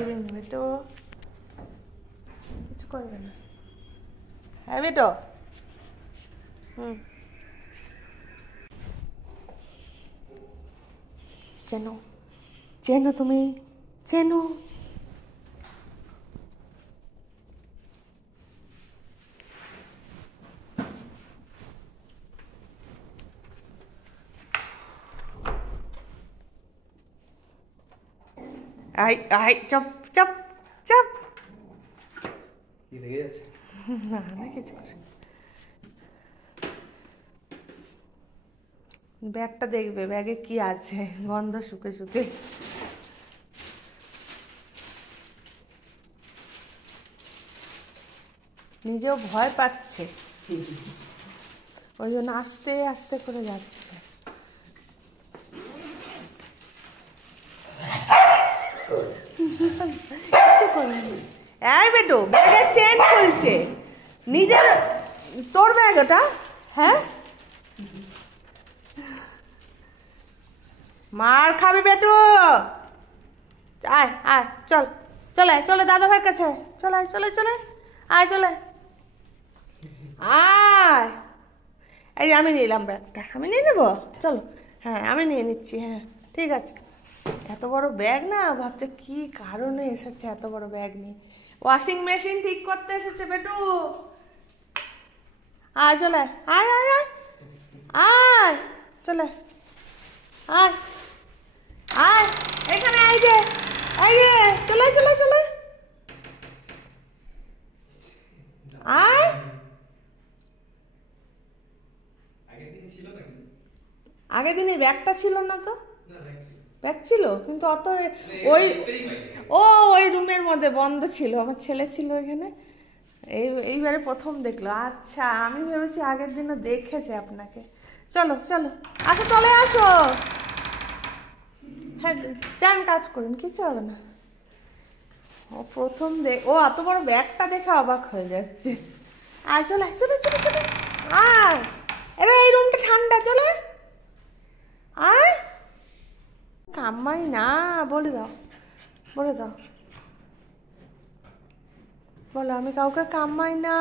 দিবি না বেটো, কিছু করবে না। হ্যাঁ বেটো, চেনো চেনো তুমি, চেনো। I I, chop chop chop. কি লেগে যাচ্ছে? না না, কিছু করে। ব্যাগটা দেখবে, ব্যাগে কি আছে, গন্ধ শুকে শুকে। নিজেও ভয় পাচ্ছে, ওই জন্য আস্তে আস্তে করে যাচ্ছে। কিছু করে না। এই বেটু, ব্যাগের চেন খুলছে নিজের। তোর ব্যাগ ওটা? হ্যাঁ, মার খাবি বেটু। আয় আয়, চল চলে চলে দাদা ভাইয়ের কাছে, চলে চলে চলে আয়, চলে আয়। এই যে আমি নিলাম ব্যাগটা, আমি নিয়ে নেবো, চলো। হ্যাঁ আমি নিয়ে নিচ্ছি, হ্যাঁ ঠিক আছে। এত বড় ব্যাগ না, ভাবছে কি কারণে এসেছে এত বড় ব্যাগ নিয়ে। ওয়াশিং মেশিন ঠিক করতে এসেছে বেটু। আয় চলে আয় আয় আয় আয়, চলে আয় আয়, এখানে আয় যে, এই যে চলে চলে চলে আয়। আগের দিন এই ব্যাগটা ছিল না তো? ব্যাগ ছিল কিন্তু অত, ওই ওই রুমের মধ্যে বন্ধ ছিল, আমার ছেলে ছিল এখানে, এইবারে প্রথম দেখলো। আচ্ছা, আমি ভেবেছি আগের দিনও দেখেছে আপনাকে। চলো চলো, আসো চলে আসো। হ্যাঁ যান, কাজ করুন, কিছু হবে না। ও প্রথম ও অত বড় ব্যাগটা দেখে অবাক হয়ে যাচ্ছে। আয় চলে চলে চলে চলে আয়, এই রুমটা ঠান্ডা, চলে আয়। কামাই না, বলে দাও, বলে দাও, বলো আমি কাউকে কামাই না।